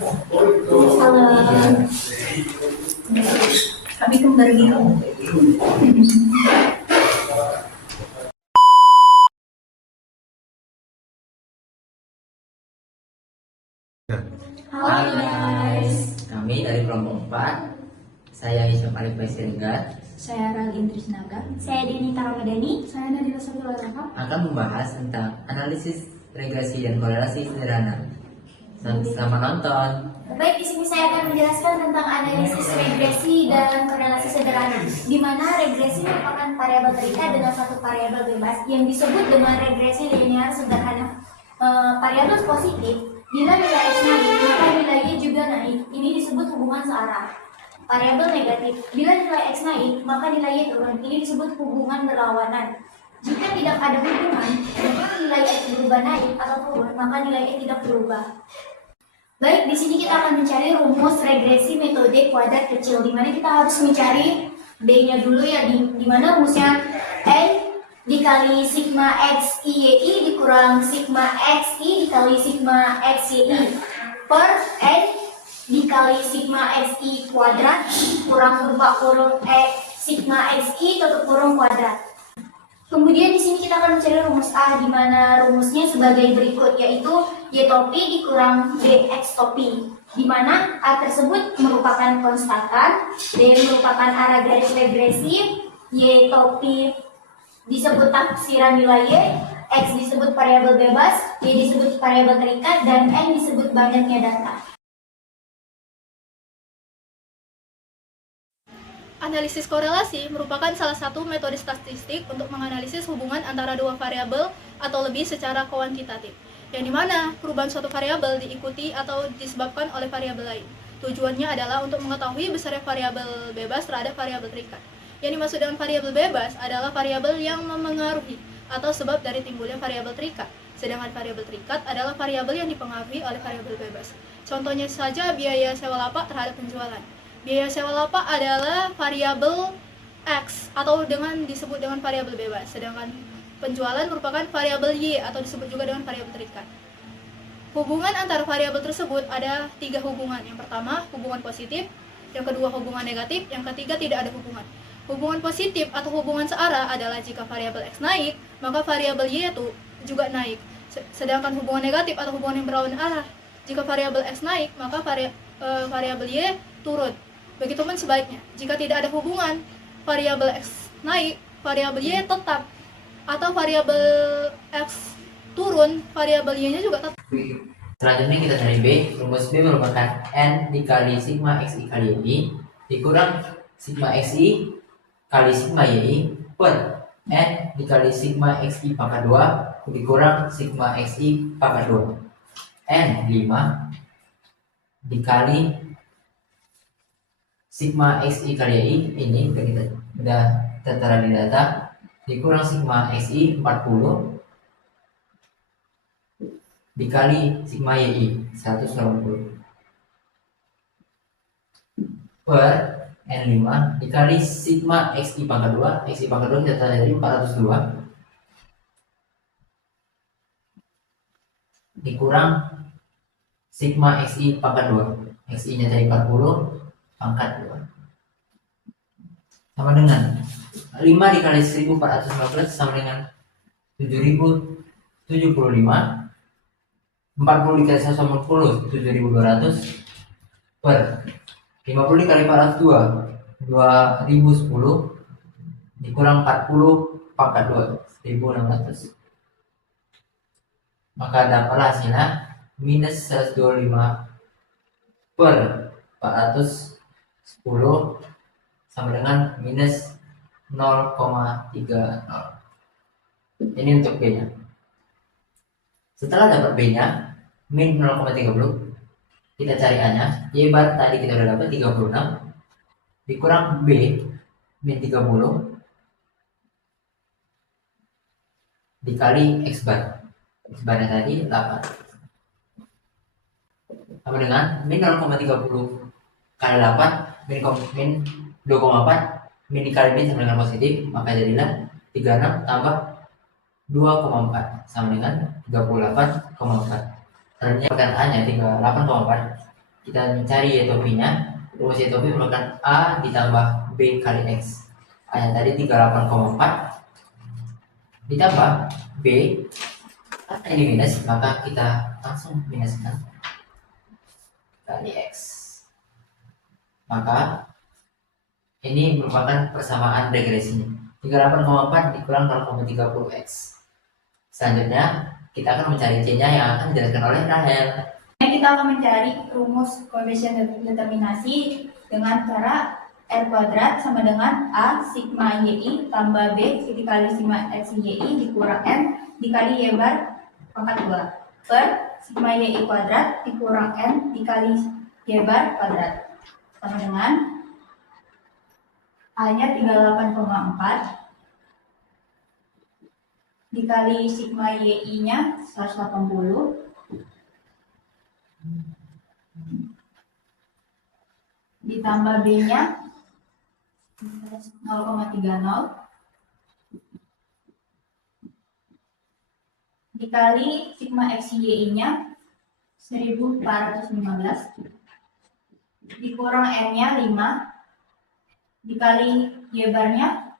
Salam. Kami kembali. Halo guys. Kami dari kelompok 4. Saya Isyam Alif Baisirga. Saya Rali Indrisnaga. Saya Denita Ramadhani. Saya Nadira Sabila Rahab. Akan membahas tentang analisis regresi dan korelasi sederhana. Selamat nonton. Baik, di sini saya akan menjelaskan tentang analisis regresi dan korelasi sederhana, di mana regresi merupakan variabel terikat dengan satu variabel bebas yang disebut dengan regresi linear sederhana. Variabel positif, bila nilai x naik, maka nilainya juga naik. Ini disebut hubungan searah. Variabel negatif, bila nilai x naik, maka nilainya turun. Ini disebut hubungan berlawanan. Jika tidak ada hubungan, maka nilai x berubah naik atau turun, maka nilai x tidak berubah. Baik, di sini kita akan mencari rumus regresi metode kuadrat kecil, di mana kita harus mencari B-nya dulu ya, di mana rumusnya N dikali sigma x i dikurang sigma x i dikali sigma x y per N dikali sigma x i kuadrat kurang buka kurung sigma x i tutup kurung kuadrat. Kemudian di sini kita akan mencari rumus A, di mana rumusnya sebagai berikut, yaitu Y topi dikurang BX topi, di mana A tersebut merupakan konstantan, B merupakan arah garis regresi, Y topi disebut taksiran nilai Y, X disebut variabel bebas, Y disebut variabel terikat, dan N disebut banyaknya data. Analisis korelasi merupakan salah satu metode statistik untuk menganalisis hubungan antara dua variabel atau lebih secara kuantitatif, yang dimana perubahan suatu variabel diikuti atau disebabkan oleh variabel lain. Tujuannya adalah untuk mengetahui besarnya variabel bebas terhadap variabel terikat. Yang dimaksud dengan variabel bebas adalah variabel yang memengaruhi atau sebab dari timbulnya variabel terikat, sedangkan variabel terikat adalah variabel yang dipengaruhi oleh variabel bebas. Contohnya saja biaya sewa lapak terhadap penjualan. Biaya sewa lapak adalah variabel X atau disebut dengan variabel bebas, sedangkan penjualan merupakan variabel Y atau disebut juga dengan variabel terikat. Hubungan antara variabel tersebut ada 3 hubungan. Yang pertama, hubungan positif, yang kedua hubungan negatif, yang ketiga tidak ada hubungan. Hubungan positif atau hubungan searah adalah jika variabel X naik, maka variabel Y itu juga naik. Sedangkan hubungan negatif atau hubungan yang berlawanan arah, jika variabel X naik, maka variabel Y turun. Begitupun sebaliknya, jika tidak ada hubungan, variabel X naik, variabel Y tetap, atau variabel X turun, variabel Y-nya juga tetap. Selanjutnya kita cari B. Rumus B merupakan N dikali sigma xi kali y dikurang sigma xi kali sigma y per N dikali sigma xi pangkat 2 dikurang sigma xi pangkat 2. N 5 dikali sigma xi kali y ini udah tertera di data dikurang sigma xi 40 dikali sigma yi 180 per N5 dikali sigma xi pangkat 2 tertera dari 402 dikurang sigma xi pangkat 2, xi nya dari 40 pangkat 2 sama dengan 5 dikali 1415 sama dengan 7075, 40 dikali 180 7200 per 50 dikali 402 2010 dikurang 40 pangkat 2 1600, maka dapatlah hasilnya minus 125 per 410 sama dengan minus 0,30. Ini untuk B nya. Setelah dapat B nya min 0,30, kita cari A nya. Y bar tadi kita udah dapat 36 dikurang B min 30 dikali X bar. X barnya tadi 8 sama dengan min 0,30 kali 8 min 2,4 min dikali min sama dengan positif, maka jadilah 36 tambah 2,4 sama dengan 38,4. Ternyata A nya 38,4 kita mencari Y-nya. Rumus Y merupakan A ditambah B kali X. A nya tadi 38,4 ditambah B, karena ini minus maka kita langsung minuskan kali X. Maka ini merupakan persamaan regresinya. 38,4 dikurang 0,30x. Selanjutnya kita akan mencari C-nya yang akan dijelaskan oleh Rahel. Kita akan mencari rumus koefisien determinasi dengan cara R kuadrat sama dengan A sigma YI tambah B dikali sigma X YI dikurang N dikali Y bar pangkat 2 per sigma YI kuadrat dikurang N dikali Y bar kuadrat sama dengan A nya 38,4 dikali sigma YI nya 180 ditambah B nya 0,30 dikali sigma X YI nya 1415 dikurang N nya 5 dikali Y bar nya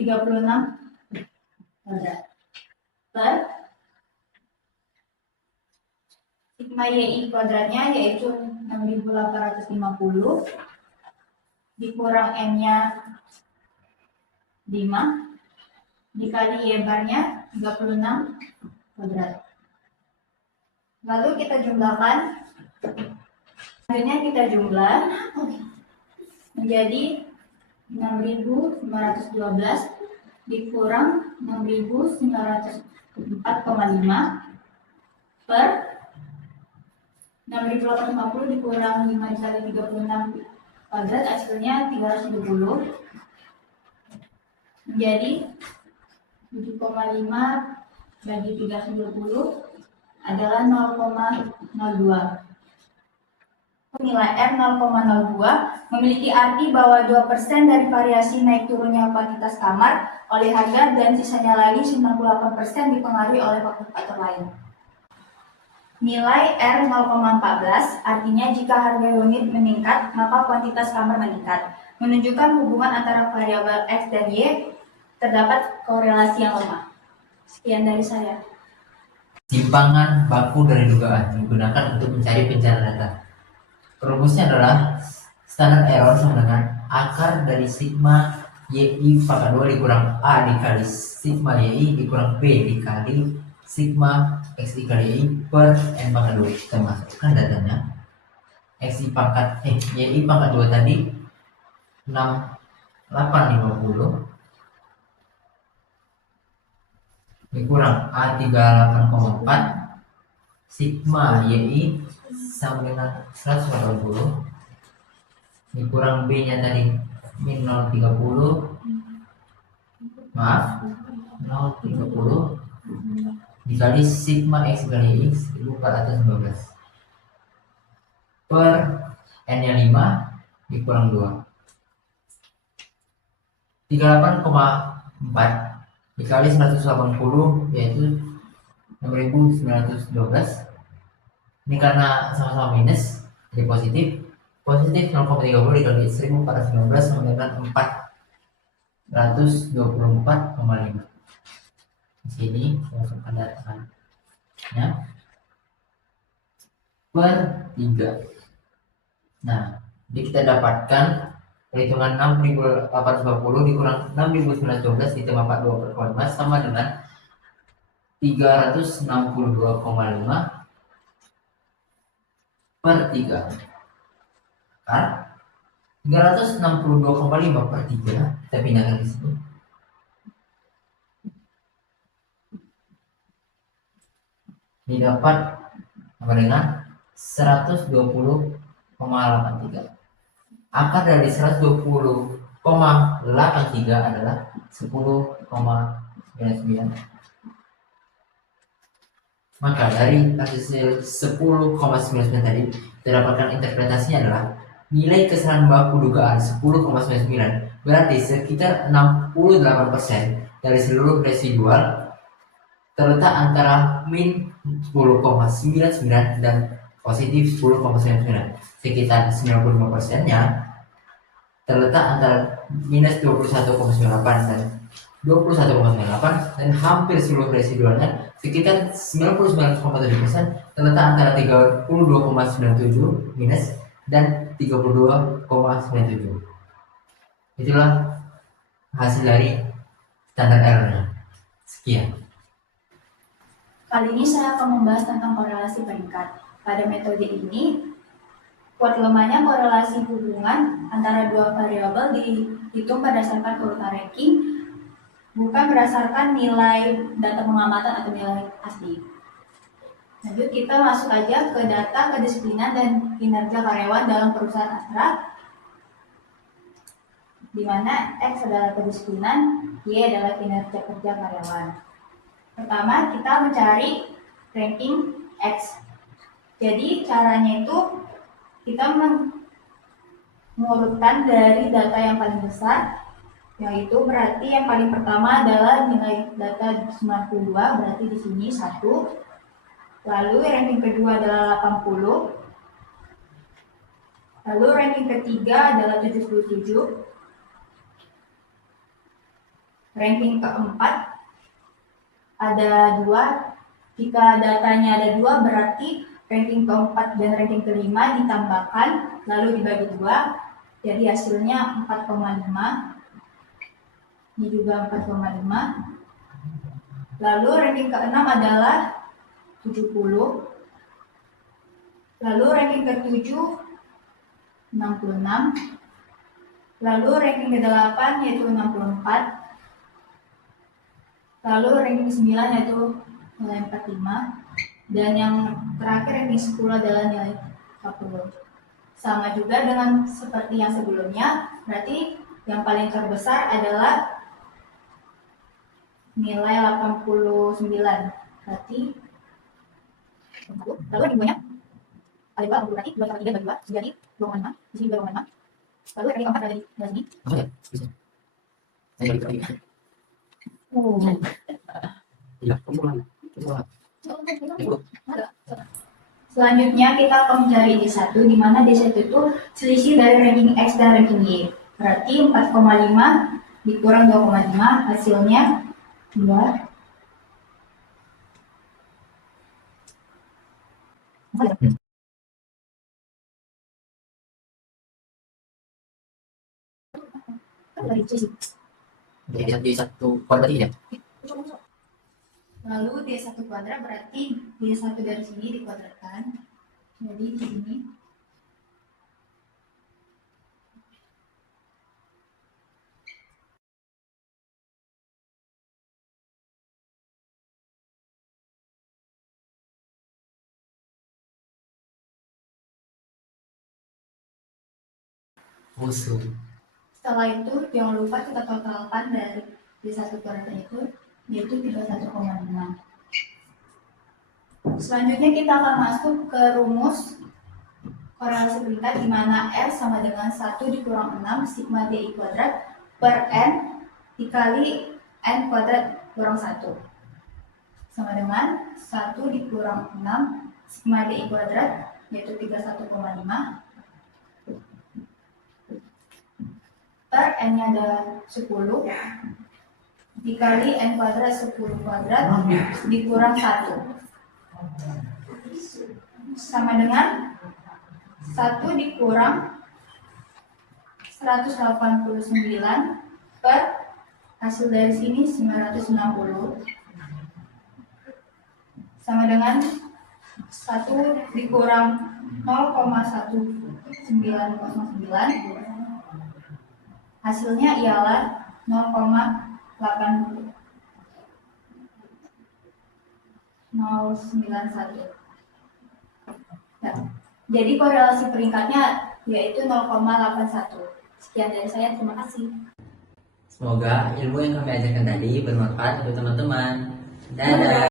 36 kuadrat per sigma YI kuadratnya yaitu 6850 dikurang N nya 5 dikali Y bar nya 36 kuadrat. Lalu kita jumlahkan. Selanjutnya kita jumlah menjadi 6.912 dikurang 6.904,5 per 6.850 dikurang 5 dikali 36 kuadrat hasilnya 370 menjadi 7,5 bagi 370 adalah 0,02. Nilai R 0,02 memiliki arti bahwa 2% dari variasi naik turunnya kuantitas kamar oleh harga dan sisanya lagi 98% dipengaruhi oleh faktor-faktor lain. Nilai R 0,14 artinya jika harga unit meningkat maka kuantitas kamar meningkat, menunjukkan hubungan antara variabel X dan Y terdapat korelasi yang lemah. Sekian dari saya. Simpangan baku dari dugaan digunakan untuk mencari pencarian data. Rumusnya adalah standar error sama dengan akar dari sigma YI pangkat 2 dikurang A dikali sigma YI dikurang B dikali sigma XI kali YI per N pangkat 2. Kita masukkan datanya. YI pangkat 2 tadi 6850 dikurang A 38,4 sigma YI sama dengan 180 dikurang B nya tadi min 030 dikali sigma X kali X 1415 per N nya 5 dikurang 2 38,4 dikali 180 yaitu 6912. Ini karena sama-sama minus jadi positif 0,30 dikali 1419 sama dengan 424,5. Di sini masukkan datanya per 3. Nah, jadi kita dapatkan perhitungan 6850 dikurang 6912 ditambah 42,5 sama dengan 362,5 per 3. Kan 362,5 per 3 kita pindahkan di sini. Ini dapat sama dengan 120,83. Akar dari 120,83 adalah 10,99. Maka dari hasil 10,99 tadi kita dapatkan interpretasinya adalah nilai kesalahan baku dugaan 10,99 berarti sekitar 68% dari seluruh residual terletak antara min 10,99 dan positif 10,99. Sekitar 95%-nya terletak antara minus 21,98 dan 21,98, dan hampir seluruh residualnya sekitar 99,7% terletak antara 32,97 minus dan 32,97. Itulah hasil dari standar errornya. Sekian. Kali ini saya akan membahas tentang korelasi peringkat. Pada metode ini, kuat lemahnya korelasi hubungan antara dua variabel dihitung berdasarkan urutan ranking, bukan berdasarkan nilai data pengamatan atau nilai asli. Lanjut, kita masuk aja ke data kedisiplinan dan kinerja karyawan dalam perusahaan Astra, di mana X adalah kedisiplinan, Y adalah kinerja kerja karyawan. Pertama, kita mencari ranking X. Jadi caranya itu kita mengurutkan dari data yang paling besar, yaitu berarti yang paling pertama adalah nilai data 92, berarti di sini 1. Lalu ranking kedua adalah 80. Lalu ranking ketiga adalah 77. Ranking keempat ada 2. Jika datanya ada 2, berarti ranking keempat dan ranking kelima ditambahkan lalu dibagi 2, jadi hasilnya 4,5. Ini juga 4,5. Lalu ranking ke-6 adalah 70. Lalu ranking ke-7 66. Lalu ranking ke-8 yaitu 64. Lalu ranking 9 yaitu nilai 45. Dan yang terakhir ranking 10 adalah nilai 40. Sama juga dengan seperti yang sebelumnya, berarti yang paling terbesar adalah nilai 89. Berarti lalu ranking 2-nya ada 2, berarti 2 tambah 3 bagi 2 jadi 2,5. Di sini 2,5. Lalu ranking 4 ada di sini. Apa ya? Bisa. Saya balik lagi. Oh. Iya, kamu mana? Selanjutnya kita akan mencari D1, di mana D1 itu selisih dari ranking X dan ranking Y. Berarti 4,5 dikurang 2,5 hasilnya 2. Jadi satu kuadrat ini ya. Lalu D1 kuadrat berarti D1 dari sini dikuadratkan. Jadi di sini. Musuh. Setelah itu jangan lupa kita totalkan dari D1 kuadrat itu, yaitu 31,5. Selanjutnya kita akan masuk ke rumus korelasi peringkat, di mana R sama dengan 1 dikurang 6 sigma DI kuadrat per N dikali N kuadrat kurang 1. Sama dengan 1 dikurang 6 sigma DI kuadrat, yaitu 31,5. Per N-nya ada 10 dikali N kuadrat 10 kuadrat dikurang 1 sama dengan 1 dikurang 189 per hasil dari sini 960 sama dengan 1 dikurang 0,1909, hasilnya ialah 0,8091. Ya. Jadi korelasi peringkatnya yaitu 0,81. Sekian dari saya, terima kasih. Semoga ilmu yang kami ajarkan tadi bermanfaat untuk teman-teman. Dadah.